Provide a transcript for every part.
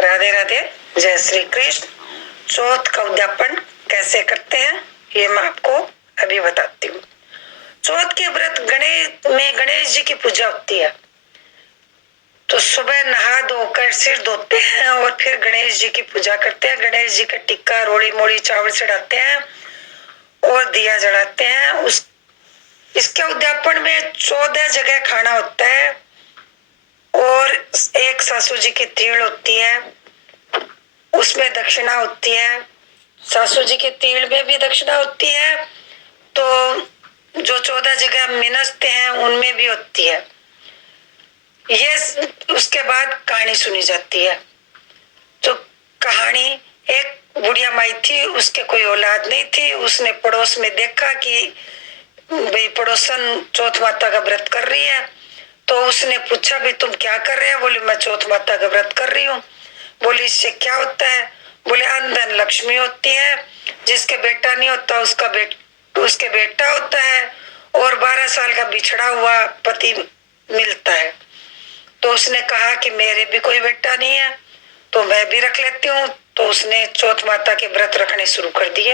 राधे राधे, जय श्री कृष्ण। चौथ का उद्यापन कैसे करते हैं ये मैं आपको अभी बताती हूँ। चौथ के व्रत गणेश जी की पूजा होती है। तो सुबह नहा धोकर सिर धोते हैं और फिर गणेश जी की पूजा करते हैं। गणेश जी का टिक्का रोड़ी मोड़ी चावल चढ़ाते हैं और दिया जलाते हैं। इसके उद्यापन में 14 जगह खाना होता है और एक सासू जी की तीड़ होती है, उसमें दक्षिणा होती है। सासू जी के तीड़ में भी दक्षिणा होती है, तो जो 14 जगह मिनसते हैं उनमें भी होती है। ये उसके बाद कहानी सुनी जाती है। तो कहानी, एक बुढ़िया माई थी, उसके कोई औलाद नहीं थी। उसने पड़ोस में देखा कि भाई पड़ोसन चौथ माता का व्रत कर रही है, तो उसने पूछा भी तुम क्या कर रहे हो? बोली मैं चौथ माता का व्रत कर रही हूँ। बोली इससे क्या होता है? बोले अंधन लक्ष्मी होती है, जिसके बेटा नहीं होता उसके बेटा होता है और 12 साल का बिछड़ा हुआ पति मिलता है। तो उसने कहा कि मेरे भी कोई बेटा नहीं है तो मैं भी रख लेती हूँ। तो उसने चौथ माता के व्रत रखने शुरू कर दिए।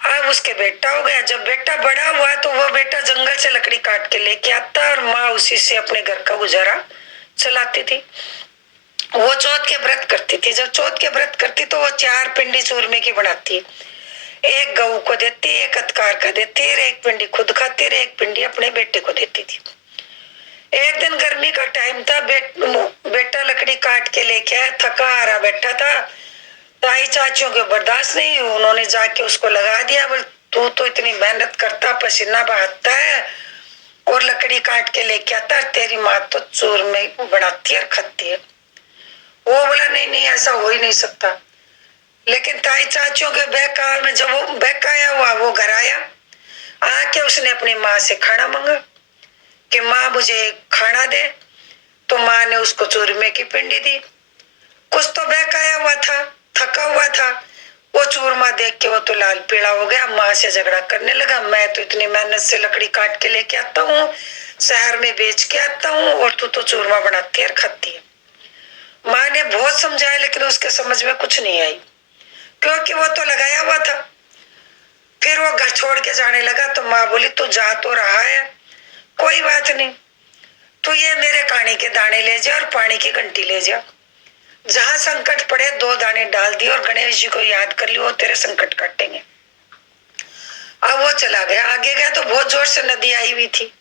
अब उसके बेटा हो गया। जब बेटा बड़ा हुआ तो वो बेटा जंगल से लकड़ी काट के लेके आता और माँ उसी से अपने घर का गुजारा चलाती थी। वो चौथ के व्रत करती थी। जब चौथ के व्रत करती तो वो 4 पिंडी चूरमे की बनाती, एक गऊ को देती, एक अतकार का देती, एक पिंडी खुद खाती, एक पिंडी अपने बेटे को देती थी। एक दिन गर्मी का टाइम था, बेटा लकड़ी काट के लेके आया, थका हारा बैठा था। ताई चाचियों के बर्दाश्त नहीं, उन्होंने जाके उसको लगा दिया। बोल तू तो इतनी मेहनत करता, पसीना बहाता है और लकड़ी काट के लेके आता, तेरी माँ तो चूरमे बनाती है और खाती है। वो बोला नहीं नहीं ऐसा हो ही नहीं सकता। लेकिन ताई चाचियों के बहकावे में जब वो बहकाया हुआ वो घर आया, आके उसने अपनी माँ से खाना मांगा कि माँ मुझे खाना दे। तो माँ ने उसको चूरमे की पिंडी दी। कुछ तो बहकाया हुआ था, थका हुआ था, वो चूरमा देख के वो तो लाल पीला हो गया। माँ से झगड़ा करने लगा, मैं तो इतनी मेहनत से लकड़ी काट के लेके आता हूँ, शहर में बेच के आता हूँ और तू तो चूरमा बनाती है और खाती है। माँ ने बहुत समझाया लेकिन उसके समझ में कुछ नहीं आई, क्योंकि वो तो लगाया हुआ था। फिर वो घर छोड़ के जाने लगा तो माँ बोली तू जा तो रहा है, कोई बात नहीं, तू ये मेरे काने के दाने ले जा और पानी की घंटी ले जा। जहां संकट पड़े 2 दाने डाल दिए और गणेश जी को याद कर लियो, तेरे संकट काटेंगे। अब वो चला गया। आगे गया तो बहुत जोर से नदी आई हुई थी,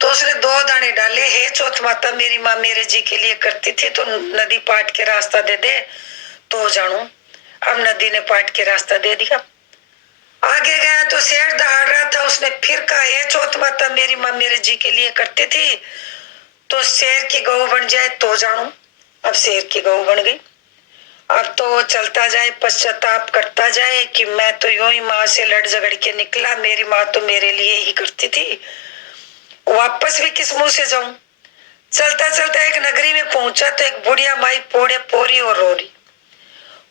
तो उसने 2 दाने डाले, हे चौथ माता मेरी माँ मेरे जी के लिए करती थी, तो नदी पाट के रास्ता दे दे तो जानू। अब नदी ने पाट के रास्ता दे दिया। आगे गया तो शेर दहाड़ रहा था, उसने फिर कहा हे चौथ माता मेरी माँ मेरे जी के लिए करती थी, तो शेर की गऊ बन जाए तो जानू। अब शेर की गऊ बन गई। अब तो वो चलता जाए, पश्चाताप करता जाए कि मैं तो यूं ही माँ से लड़ झगड़ के निकला, मेरी माँ तो मेरे लिए ही करती थी, वापस भी किस मुंह से जाऊं। चलता चलता एक नगरी में पहुंचा तो एक बुढ़िया माई पूड़े पोरी और रो रही।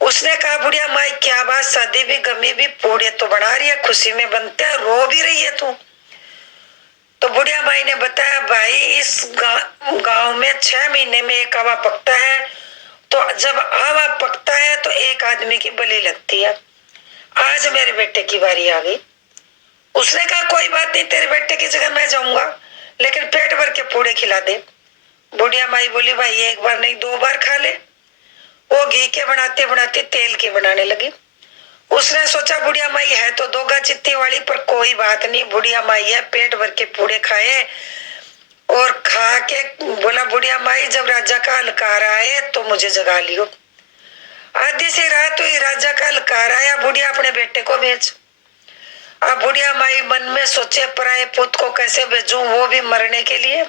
उसने कहा बुढ़िया माई क्या बात, शादी भी गमी भी पूड़े तो बना रही है, खुशी में बनते हैं, रो भी रही है तू। तो बुढ़िया माई ने बताया भाई इस गांव में 6 महीने में एक आवा पकता है, तो जब आवा पकता है तो एक आदमी की बलि लगती है। आज मेरे बेटे की बारी आ गई। उसने कहा कोई बात नहीं, तेरे बेटे की जगह मैं जाऊंगा, लेकिन पेट भर के पूड़े खिला दे। बुढ़िया माई बोली भाई एक बार नहीं 2 बार खा ले। वो घी के बनाते बनाते तेल के बनाने लगी। उसने सोचा बुढ़िया माई है तो दोगा चित्ती वाली, पर कोई बात नहीं, बुढ़िया माई है, पेट भर के पूड़े खाए और खा के बोला बुढ़िया माई जब राजा का हलकार आए तो मुझे जगा लियो। आधी सी रात हुई, राजा का हलकार आया, बुढ़िया अपने बेटे को भेज। अब बुढ़िया माई मन में सोचे पराये पुत को कैसे भेजूं, वो भी मरने के लिए।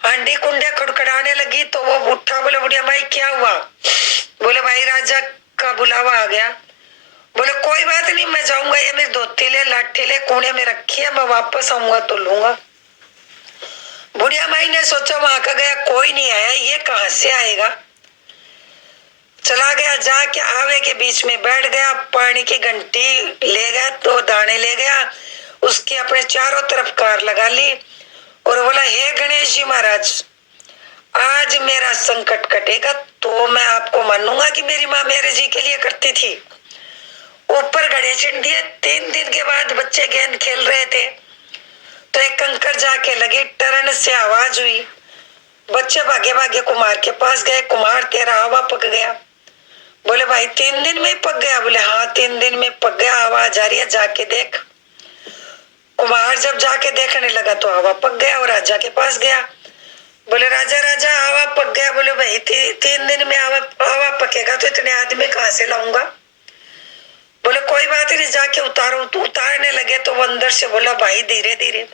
हांडी कुंडे खड़खड़ाने लगी तो वो उठा, बोले बुढ़िया माई क्या हुआ? बोले भाई राजा का बुलावा आ गया। बोले कोई बात नहीं मैं जाऊंगा, ये मेरी धोती ले लाठी ले कोने में रखी है, मैं वापस आऊंगा तो लूंगा। बुढ़िया माई ने सोचा वहां का गया कोई नहीं आया, ये कहां से आएगा। चला गया, जाके आवे के बीच में बैठ गया, पानी की घंटी ले गया, 2 दाने ले गया, उसकी अपने चारों तरफ कार लगा ली और बोला हे गणेश जी महाराज आज मेरा संकट कटेगा तो मैं आपको मानूंगा कि मेरी माँ मेरे जी के लिए करती थी। ऊपर गड़े चिढ़ दिए। 3 दिन के बाद बच्चे गेंद खेल रहे थे तो एक कंकर जाके लगी, टरन से आवाज हुई। बच्चे भागे भागे कुम्हार के पास गए। कुम्हार, तेरा हवा पक गया। बोले भाई 3 दिन में ही पक गया? बोले हाँ 3 दिन में पक गया, आवाज आ रही है, जाके देख। कुम्हार जब जाके देखने लगा तो हवा पक गया और राजा के पास गया। बोले राजा राजा हवा पक गया। बोले भाई 3 दिन में हवा पकेगा तो इतने आदमी कहाँ से लाऊंगा? बोले कोई बात नहीं, जाके उतारो। तो उतारने लगे तो वो अंदर से बोला भाई धीरे धीरे।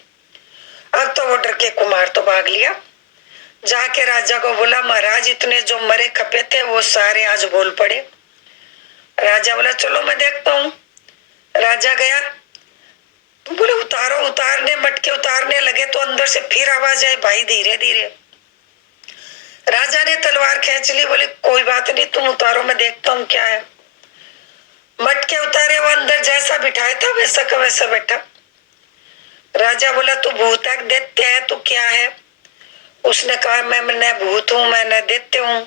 अब तो वो डर के कुम्हार तो भाग लिया। जाके राजा को बोला महाराज इतने जो मरे खपे थे वो सारे आज बोल पड़े। राजा बोला चलो मैं देखता हूँ। राजा गया। बोले उतारो। उतारने मटके उतारने लगे तो अंदर से फिर आवाज आई भाई धीरे धीरे। राजा ने तलवार खींच ली। बोले कोई बात नहीं, तुम उतारो, मैं देखता हूँ क्या है। मटके उतारे, वो अंदर जैसा बिठाया था वैसा का वैसा बैठा। राजा बोला तू भूत है दैत्य है, तू क्या है? उसने कहा मैं न भूत हूँ, मैं न दैत्य हूँ।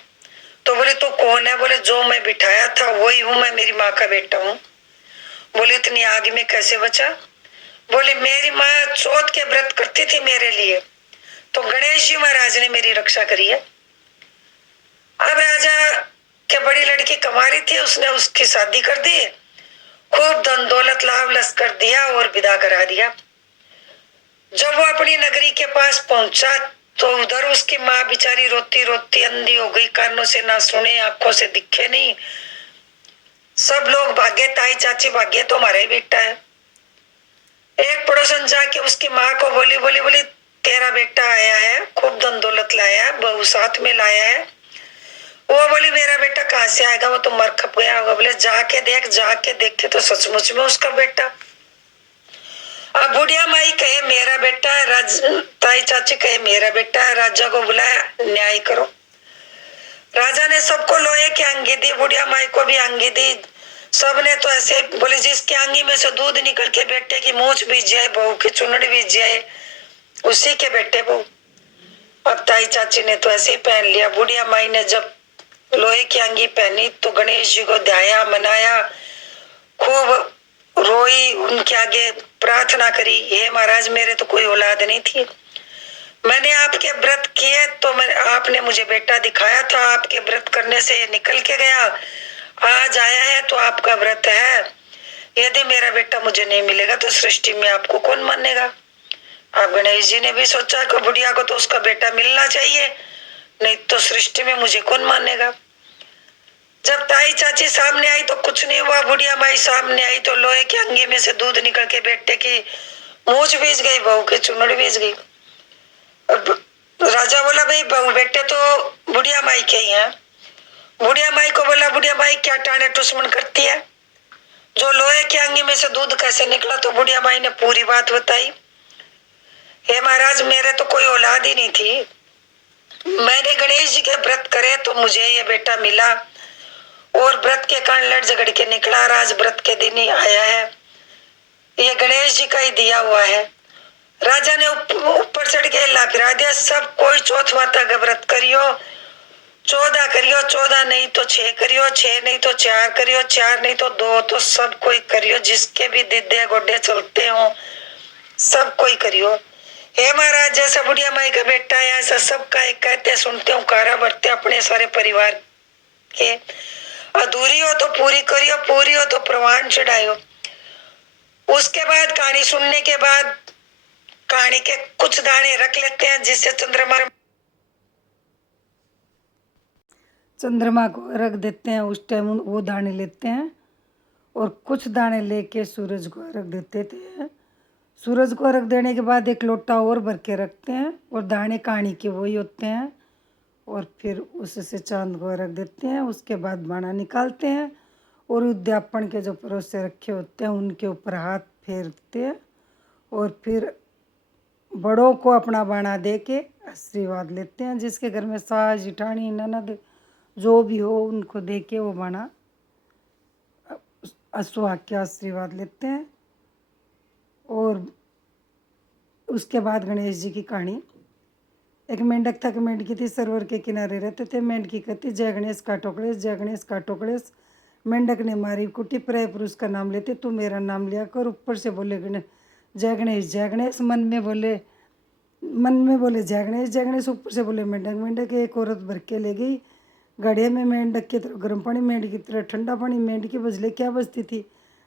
तो बोले तू कौन है? बोले जो मैं बिठाया था वही हूँ, मैं मेरी माँ का बेटा हूँ। बोले इतनी आग में कैसे बचा? बोले मेरी माँ चौथ के व्रत करती थी मेरे लिए, तो गणेश जी महाराज ने मेरी रक्षा करी है। अब राजा के बड़ी लड़की कुंवारी थी, उसने उसकी शादी कर दी, खूब धन दौलत लाभ लश्कर दिया और विदा करा दिया। जब वो अपनी नगरी के पास पहुंचा तो उधर उसकी माँ बेचारी रोती रोती अंधी हो गई, कानों से ना सुने, आंखों से दिखे नहीं। सब लोग भागे, ताई चाची भागे तो हमारा ही बेटा है। एक पड़ोसन जाके उसकी माँ को बोली बोली बोली तेरा बेटा आया है, खूब धन दौलत लाया है, बहू साथ में लाया है। वो बोली मेरा बेटा कहाँ से आएगा, वो तो मर खप गया होगा। बोले जाके देख। जाके देखे तो सचमुच में उसका बेटा। अब बुढ़िया माई कहे मेरा बेटा है, ताई चाची कहे मेरा बेटा है। राजा को बुलाया, न्याय करो। राजा ने सबको लोहे की अंगी दी, बुढ़िया माई को भी अंगी दी। सबने तो ऐसे बोले जिसकी अंगी में से दूध निकल के बेटे की मूछ बीज जाए, बहू की चुनड़ी बीज जाए, उसी के बेटे बहू। अब ताई चाची ने तो ऐसे ही पहन लिया। बुढ़िया माई ने जब लोहे की अंगी पहनी तो गणेश जी को ध्याया, मनाया, खूब रोई, उनके आगे प्रार्थना करी, हे महाराज मेरे तो कोई औलाद नहीं थी, मैंने आपके व्रत किए तो आपने मुझे बेटा दिखाया था, आपके व्रत करने से ये निकल के गया, आज आया है तो आपका व्रत है। यदि मेरा बेटा मुझे नहीं मिलेगा तो सृष्टि में आपको कौन मानेगा? अब गणेश जी ने भी सोचा कि बुढ़िया को तो उसका बेटा मिलना चाहिए, नहीं तो सृष्टि में मुझे कौन मानेगा। जब ताई चाची सामने आई तो कुछ नहीं हुआ। बुढ़िया माई सामने आई तो लोहे की अंगी में से दूध निकल के बेटे की मूछ बीज गई, बहू की चुनड़ बीज गई। अब राजा बोला भाई बहू बेटे तो बुढ़िया माई के ही हैं। बुढ़िया माई को बोला बुढ़िया माई क्या टाणे दुश्मन करती है, जो लोहे की अंगी में से दूध कैसे निकला? तो बुढ़िया माई ने पूरी बात बताई। हे महाराज मेरे तो कोई औलाद ही नहीं थी, मैंने गणेश जी के व्रत करे तो मुझे ये बेटा मिला और व्रत के कारण लड़ झगड़ के निकला, आज व्रत के दिन ही आया है, ये गणेश जी का ही दिया हुआ है। राजा ने ऊपर चढ़ के ला फिरा दिया, सब कोई चौथ माता का व्रत करियो, 14 करियो, 14 नहीं तो 6 करियो, 6 नहीं तो 4 करियो, 4 नहीं तो 2, तो सब कोई करियो, जिसके भी दिद्दे गोड्डे चलते हो सब कोई करियो। हे महाराज जैसा बुढ़िया माई का बेटा है ऐसा सबका एक कहते सुनते हूँ, कारा भरते अपने सारे परिवार के। अधूरी हो तो पूरी करियो, पूरी हो तो प्रवान चढ़ायो। उसके बाद कहानी सुनने के बाद कहानी के कुछ दाने रख लेते हैं जिससे चंद्रमा को रख देते हैं, उस टाइम वो दाने लेते हैं और कुछ दाने लेके सूरज को रख देते थे। सूरज को रख देने के बाद एक लोटा और भर के रखते हैं और दाने कहानी के वही होते हैं और फिर उससे चांद को रख देते हैं। उसके बाद बाणा निकालते हैं और उद्यापन के जो परोसे रखे होते हैं उनके ऊपर हाथ फेरते हैं और फिर बड़ों को अपना बाणा दे के आशीर्वाद लेते हैं। जिसके घर में सास जिठानी ननद जो भी हो उनको दे के वो बाणा सुहाग के आशीर्वाद लेते हैं। और उसके बाद गणेश जी की कहानी एक मेंढक था कि मेंढकी थी, सरोवर के किनारे रहते थे। मेंढकी कहती, जय गणेश काटो क्लेश, जय गणेश काटो क्लेश। मेंढक ने मारी कुटी, पर्याय पुरुष का नाम लेते, तू मेरा नाम लिया कर। ऊपर से बोले गणेश, जय गणेश जय गणेश। मन में बोले जय गणेश जय गणेश। ऊपर से बोले मेंढक मेंढक। एक औरत भर के ले गई घड़े में मेंढक की तरफ गर्म पानी, मेंढक की तरफ ठंडा पानी। मेंढकी बजले क्या बजती थी,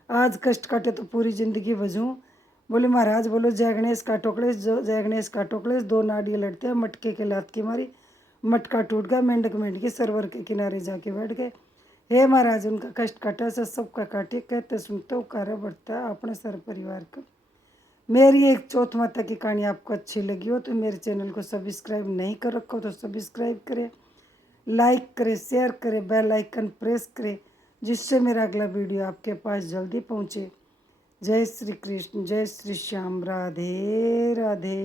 आज कष्ट काटे तो पूरी जिंदगी बजूं। बोले महाराज बोलो जय गणेश काटो क्लेश, जय गणेश काटो क्लेश। दो नाड़ियाँ लड़ते हैं, मटके के लात की मारी, मटका टूट गया। मेंढक मेंढकी सरोवर के किनारे जाके बैठ गए। हे महाराज उनका कष्ट काटा से सबका काटे, कहते सुनते उकारा बढ़ता है अपने सर परिवार का। मेरी एक चौथ माता की कहानी आपको अच्छी लगी हो तो मेरे चैनल को सब्सक्राइब नहीं कर रखा हो तो सब्सक्राइब करें, लाइक करें, शेयर करें, बेल आइकन प्रेस करें, जिससे मेरा अगला वीडियो आपके पास जल्दी पहुँचे। जय श्री कृष्ण, जय श्री श्याम, राधे राधे।